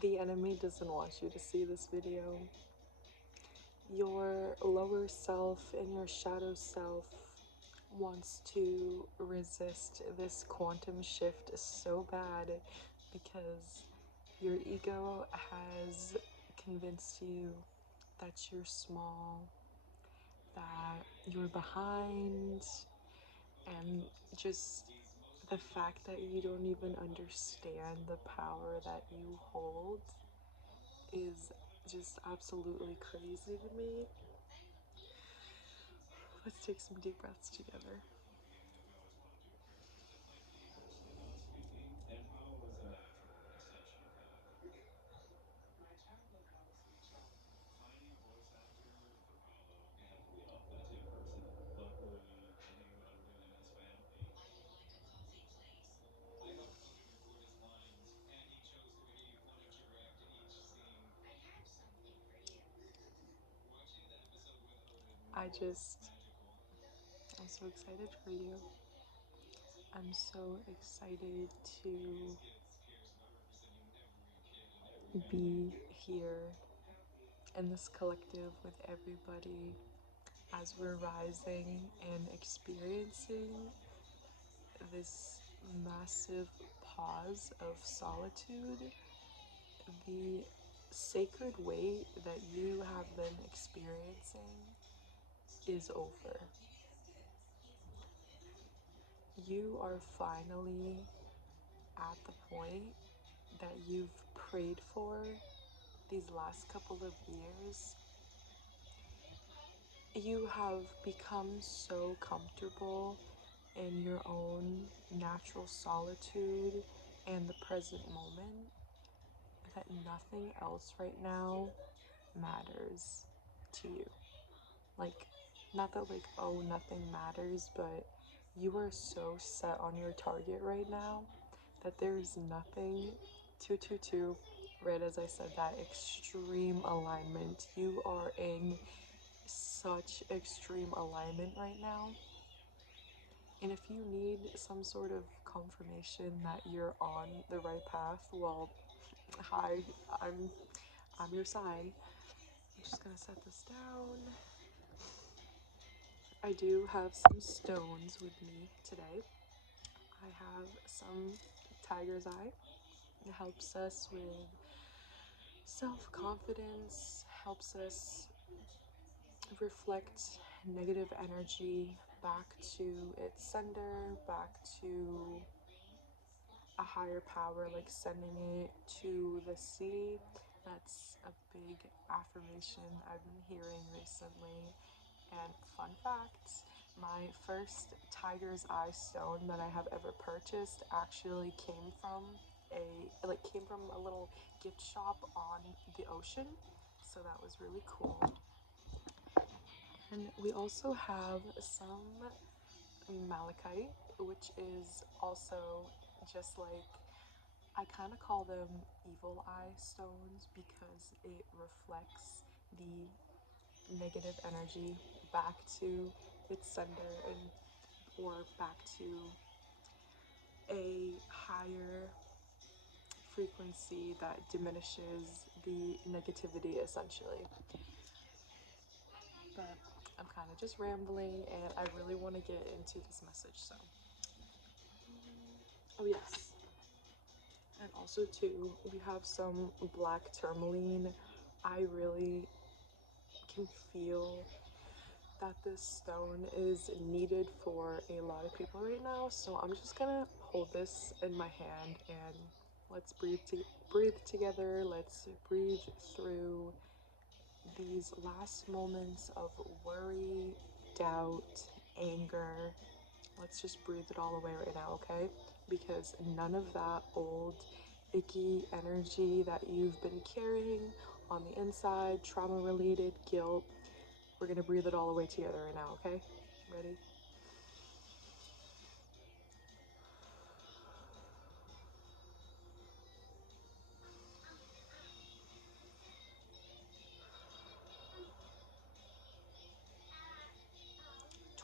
The enemy doesn't want you to see this video. Your lower self and your shadow self wants to resist this quantum shift so bad because your ego has convinced you that you're small, that you're behind, and just the fact that you don't even understand the power that you hold is just absolutely crazy to me. Let's take some deep breaths together. I'm so excited for you. I'm so excited to be here in this collective with everybody as we're rising and experiencing this massive pause of solitude. The sacred weight that you have been experiencing is over. You are finally at the point that you've prayed for these last couple of years. You have become so comfortable in your own natural solitude and the present moment that nothing else right now matters to you. Like, not that, like, oh, nothing matters, but you are so set on your target right now that there's nothing. 222, right as I said, that extreme alignment. You are in such extreme alignment right now. And if you need some sort of confirmation that you're on the right path, well, hi, I'm your sign. I'm just gonna set this down. I do have some stones with me today. I have some tiger's eye. It helps us with self-confidence, helps us reflect negative energy back to its sender, back to a higher power, like sending it to the sea. That's a big affirmation I've been hearing recently. And fun fact, my first tiger's eye stone that I have ever purchased actually came from a little gift shop on the ocean. So that was really cool. And we also have some malachite, which is also just like, I kind of call them evil eye stones because it reflects the negative energy back to its sender and or back to a higher frequency that diminishes the negativity essentially. But I'm kind of just rambling and I really want to get into this message, so oh yes. And also too, we have some black tourmaline. I really can feel that this stone is needed for a lot of people right now. So I'm just gonna hold this in my hand and let's breathe together. Let's breathe through these last moments of worry, doubt, anger. Let's just breathe it all away right now, okay? Because none of that old icky energy that you've been carrying on the inside, trauma related, guilt, we're gonna breathe it all away together right now, okay? Ready?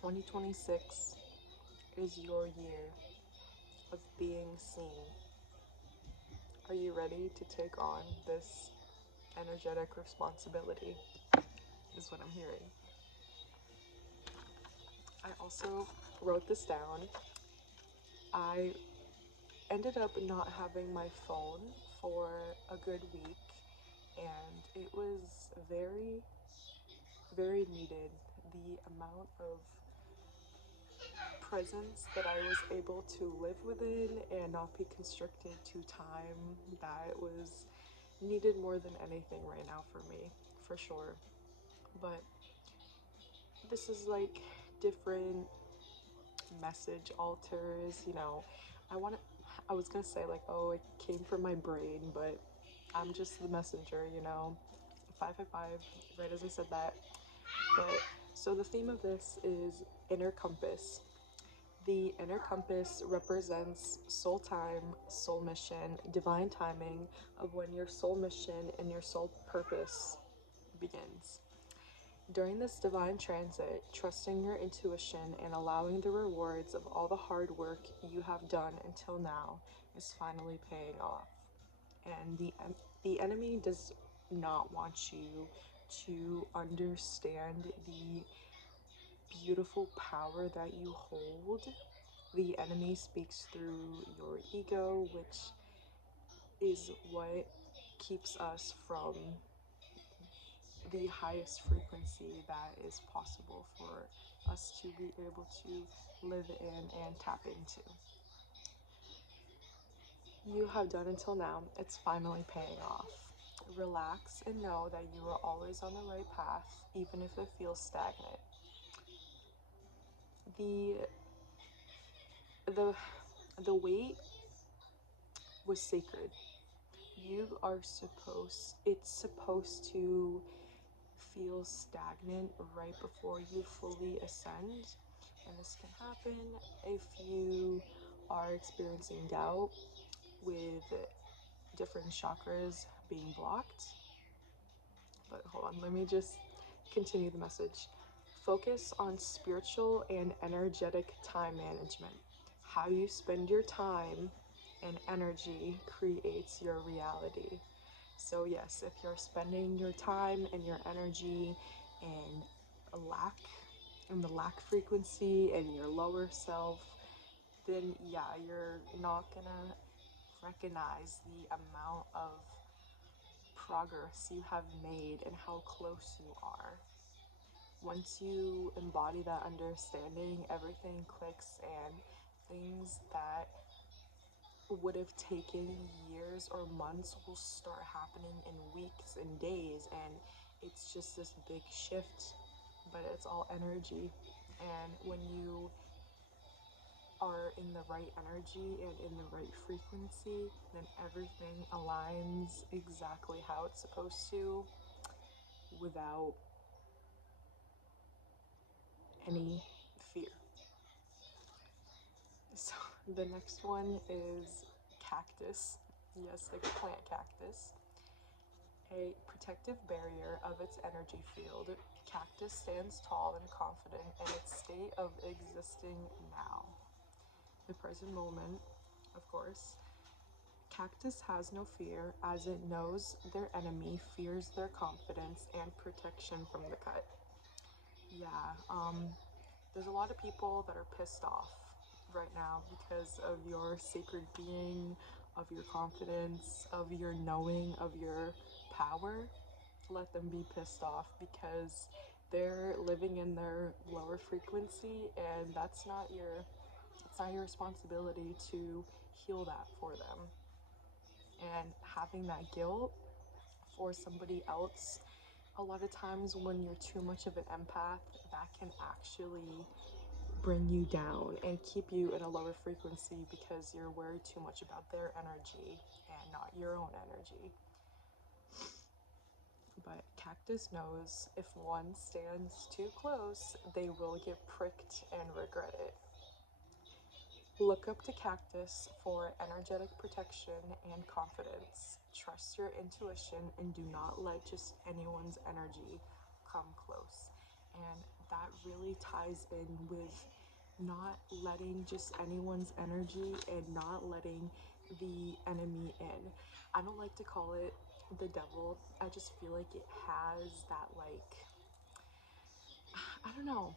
2026 is your year of being seen, Are you ready to take on this energetic responsibility? Is what I'm hearing. I also wrote this down. I ended up not having my phone for a good week, and it was very, very needed. The amount of presence that I was able to live within and not be constricted to time, that was needed more than anything right now for me, for sure. But this is like different message alters, I was gonna say like, oh, it came from my brain, but I'm just the messenger, 555, right as I said that. But so the theme of this is inner compass. The inner compass represents soul time, soul mission, divine timing of when your soul mission and your soul purpose begins. During this divine transit, trusting your intuition and allowing the rewards of all the hard work you have done until now is finally paying off. And the enemy does not want you to understand the beautiful power that you hold. The enemy speaks through your ego, which is what keeps us from the highest frequency that is possible for us to be able to live in and tap into. You have done until now, it's finally paying off. Relax and know that you are always on the right path, even if it feels stagnant. The the the wait was sacred. It's supposed to feel stagnant right before you fully ascend. And this can happen if you are experiencing doubt with different chakras being blocked. But hold on, let me just continue the message. Focus on spiritual and energetic time management. How you spend your time and energy creates your reality. So yes, if you're spending your time and your energy in the lack frequency and your lower self, then yeah, you're not gonna recognize the amount of progress you have made and how close you are. Once you embody that understanding, everything clicks, and things that would have taken years or months will start happening in weeks and days, and it's just this big shift, but it's all energy. And when you are in the right energy and in the right frequency, then everything aligns exactly how it's supposed to without any fear. So the next one is cactus. Yes, like a plant cactus. A protective barrier of its energy field, cactus stands tall and confident in its state of existing now. The present moment, of course. Cactus has no fear as it knows their enemy fears their confidence and protection from the cut. Yeah, there's a lot of people that are pissed off right now because of your sacred being, of your confidence, of your knowing, of your power. Let them be pissed off because they're living in their lower frequency, and it's not your responsibility to heal that for them. And having that guilt for somebody else, a lot of times when you're too much of an empath, that can actually bring you down and keep you in a lower frequency because you're worried too much about their energy and not your own energy. But cactus knows if one stands too close, they will get pricked and regret it. Look up to cactus for energetic protection and confidence. Trust your intuition and do not let just anyone's energy come close. And that really ties in with not letting just anyone's energy and not letting the enemy in. I don't like to call it the devil. I just feel like it has that, like, I don't know.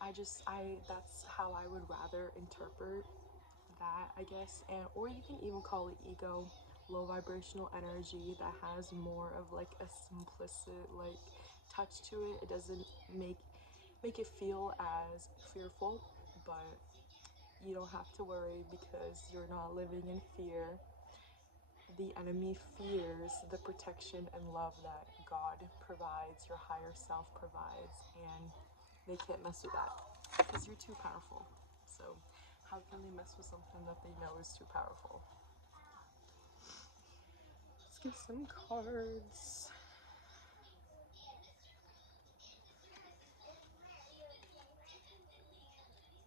I that's how I would rather interpret that, I guess. And or you can even call it ego, low vibrational energy that has more of like a simplistic like touch to it. It doesn't make it feel as fearful, but you don't have to worry because you're not living in fear. The enemy fears the protection and love that God provides, your higher self provides, and they can't mess with that because you're too powerful. So, how can they mess with something that they know is too powerful? Let's get some cards.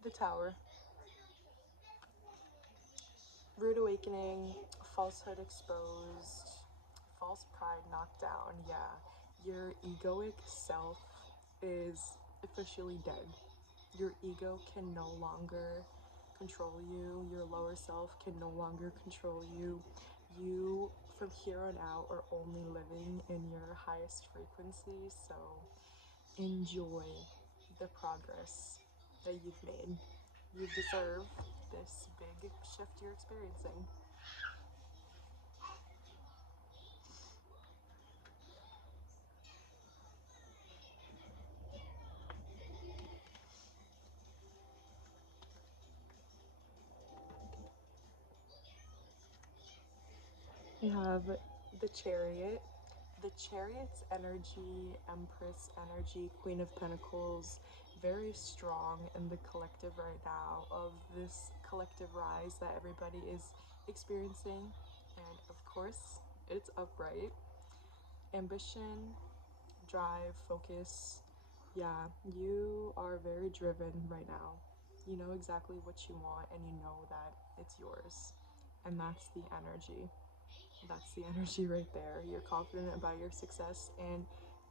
The Tower. Rude awakening, falsehood exposed, false pride knocked down. Yeah, your egoic self is officially dead. Your ego can no longer control you. Your lower self can no longer control you. You, from here on out, are only living in your highest frequency. So enjoy the progress that you've made. You deserve this big shift you're experiencing. We have the Chariot. The Chariot's energy, Empress energy, Queen of Pentacles, very strong in the collective right now of this collective rise that everybody is experiencing. And of course, it's upright. Ambition, drive, focus. Yeah, you are very driven right now. You know exactly what you want and you know that it's yours. And that's the energy. That's the energy right there. You're confident about your success and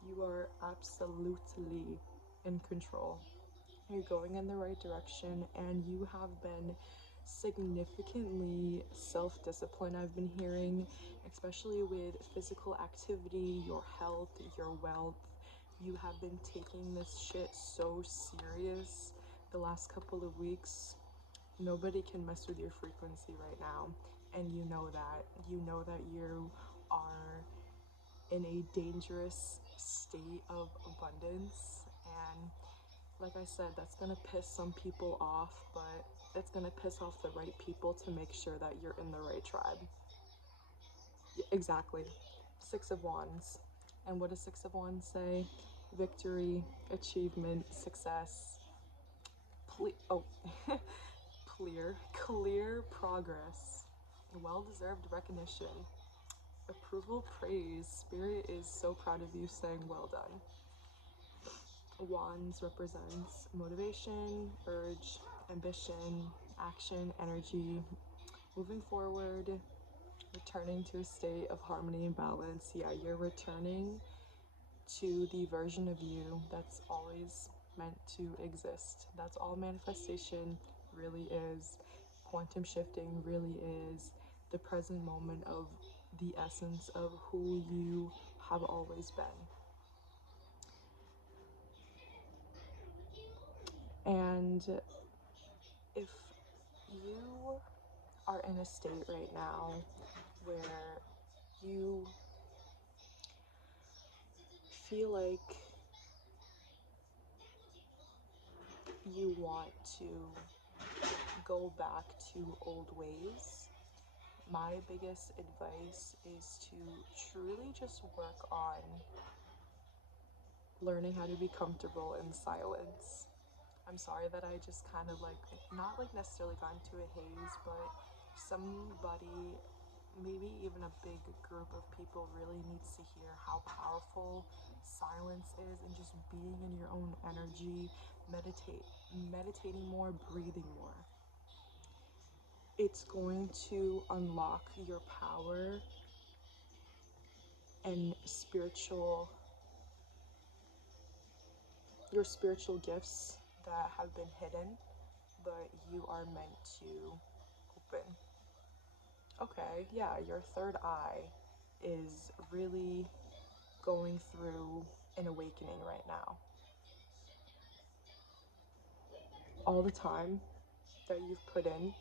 you are absolutely in control. You're going in the right direction and you have been significantly self disciplined. I've been hearing, especially with physical activity, your health, your wealth. You have been taking this shit so serious the last couple of weeks. Nobody can mess with your frequency right now, and you know that. You know that you are in a dangerous state of abundance, and like I said, that's gonna piss some people off, but it's gonna piss off the right people to make sure that you're in the right tribe. Exactly. Six of Wands. And what does Six of Wands say? Victory, achievement, success. Oh, clear progress, well-deserved recognition, approval, praise. Spirit is so proud of you, saying well done. Wands represents motivation, urge, ambition, action, energy, moving forward, returning to a state of harmony and balance. Yeah, you're returning to the version of you that's always meant to exist. That's all manifestation really is. Quantum shifting really is the present moment of the essence of who you have always been. And if you are in a state right now where you feel like you want to go back to old ways, my biggest advice is to truly just work on learning how to be comfortable in silence. I'm sorry that I just kind of like, not like necessarily got into a haze, but somebody, maybe even a big group of people really needs to hear how powerful silence is and just being in your own energy, meditating more, breathing more. It's going to unlock and your spiritual gifts that have been hidden, but you are meant to open. Okay, yeah, your third eye is really going through an awakening right now. All the time that you've put in,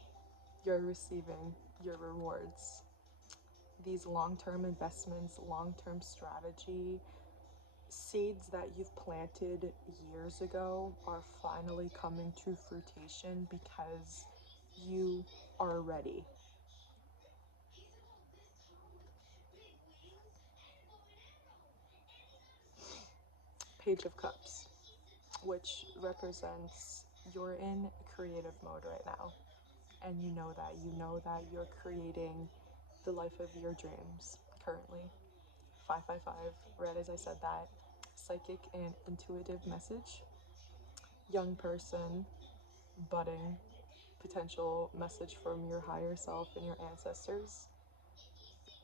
you're receiving your rewards. These long term investments, long term strategy, seeds that you've planted years ago are finally coming to fruition because you are ready. Page of Cups, which represents you're in creative mode right now. And you know that. You know that you're creating the life of your dreams currently. 555, right as I said that. Psychic and intuitive message. Young person, budding, potential message from your higher self and your ancestors.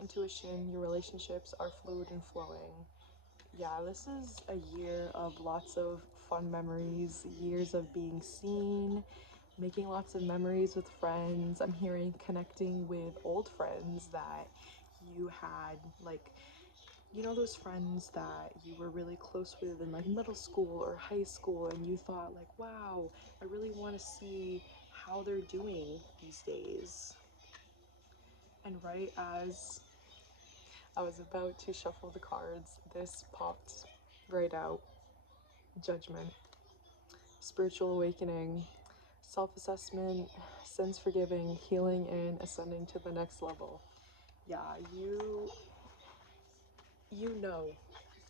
Intuition, your relationships are fluid and flowing. Yeah, this is a year of lots of fun memories, years of being seen, making lots of memories with friends. I'm hearing connecting with old friends that you had, like, you know, those friends that you were really close with in like middle school or high school, and you thought, like, wow, I really want to see how they're doing these days. And right as I was about to shuffle the cards, this popped right out. Judgment, spiritual awakening, self assessment, sins forgiving, healing, and ascending to the next level. Yeah, you know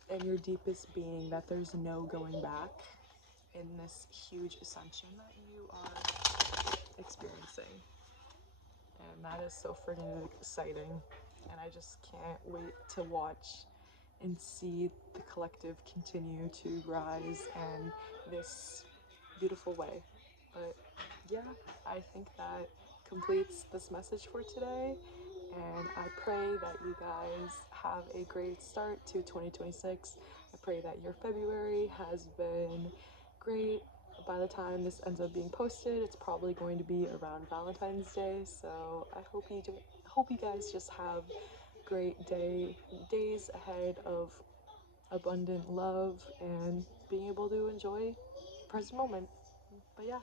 in your deepest being that there's no going back in this huge ascension that you are experiencing. And that is so friggin' exciting. And I just can't wait to watch and see the collective continue to rise in this beautiful way. But yeah, I think that completes this message for today. And I pray that you guys have a great start to 2026. I pray that your February has been great. By the time this ends up being posted, it's probably going to be around Valentine's Day. So I hope you guys just have great days ahead of abundant love and being able to enjoy the present moment. But yeah,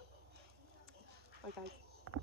bye guys.